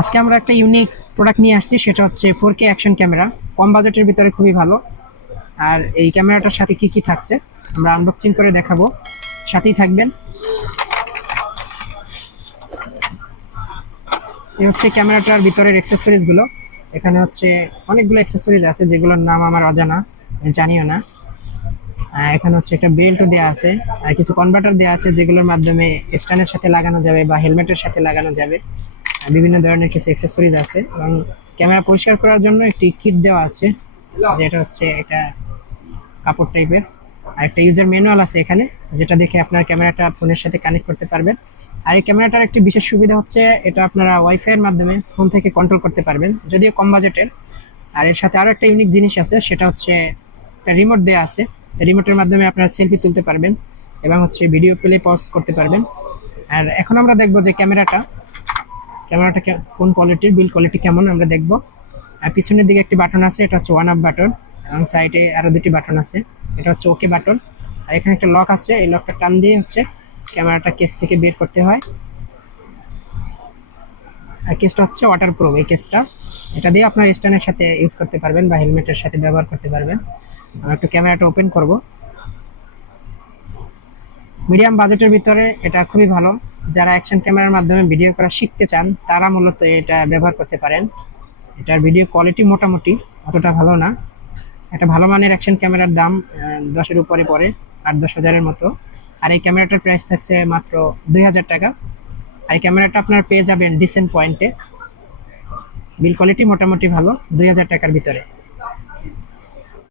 আজকে আমরা একটা ইউনিক প্রোডাক্ট নিয়ে আসছি, সেটা হচ্ছে 4K অ্যাকশন ক্যামেরা। কম বাজেটের ভিতরে খুবই ভালো। আর এই ক্যামেরাটার সাথে কি কি থাকছে আমরা আনবক্সিং করে দেখাবো, সাথেই থাকবেন। এই হচ্ছে ক্যামেরাটার ভিতরের অ্যাক্সেসরিজ গুলো। এখানে হচ্ছে অনেকগুলো অ্যাক্সেসরিজ আছে যেগুলোর নাম আমার অজানা, আমি জানিও না। এখানে হচ্ছে একটা বেল্টও দেওয়া আছে, আর কিছু কনভার্টার দেওয়া আছে যেগুলোর মাধ্যমে স্ট্যান্ডের সাথে লাগানো যাবে বা হেলমেটের সাথে লাগানো যাবে। বিভিন্ন ধরনের কিছু অ্যাক্সেসরিজ আছে এবং ক্যামেরা পরিষ্কার করার জন্য একটি কিট দেওয়া আছে, যেটা হচ্ছে এটা কাপড় টাইপের। আর একটা ইউজার ম্যানুয়াল আছে এখানে, যেটা দেখে আপনার ক্যামেরাটা ফোনের সাথে কানেক্ট করতে পারবেন। আর এই ক্যামেরাটার একটি বিশেষ সুবিধা হচ্ছে এটা আপনারা ওয়াইফাই এর মাধ্যমে ফোন থেকে কন্ট্রোল করতে পারবেন, যদিও কম বাজেটের। আর এর সাথে আরো একটা ইউনিক জিনিস আছে, সেটা হচ্ছে একটা রিমোট দেওয়া আছে। রিমোটের মাধ্যমে আপনারা সেলফি তুলতে পারবেন এবং হচ্ছে ভিডিও প্লে পজ করতে পারবেন। আর এখন আমরা দেখবো যে ক্যামেরাটা কোন কোয়ালিটির, বিল্ড কোয়ালিটি কেমন আমরা দেখবো। আর পিছনের দিকে একটি বাটন আছে, এটা হচ্ছে ওয়ান আপ বাটন, এবং সাইডে আরো দুটি বাটন আছে, এটা হচ্ছে ওকে বাটন। আর এখানে একটা লক আছে, এই লকটা টান দিয়ে হচ্ছে ক্যামেরাটা কেস থেকে বের করতে হয়। আর কেসটা হচ্ছে ওয়াটার প্রুফ, এই কেসটা এটা দিয়ে আপনার স্ট্যান্ডের সাথে ইউজ করতে পারবেন বা হেলমেটের সাথে ব্যবহার করতে পারবেন। আমরা একটু ক্যামেরাটা ওপেন করব। মিডিয়াম বাজেটের ভিতরে এটা খুবই ভালো। যারা অ্যাকশন ক্যামেরার মাধ্যমে ভিডিও করা শিখতে চান তারা মূলত এটা ব্যবহার করতে পারেন। এটার ভিডিও কোয়ালিটি মোটামুটি অতটা ভালো না। একটা ভালো মানের অ্যাকশন ক্যামেরার দাম 10-এর উপরে পড়ে, 8-10 হাজারের মতো। আর এই ক্যামেরাটার প্রাইস থাকছে মাত্র 2000 টাকা। আর এই ক্যামেরাটা আপনার পেয়ে যাবেন ডিসেন্ট পয়েন্টে। বিল কোয়ালিটি মোটামুটি ভালো 2000 টাকার ভিতরে।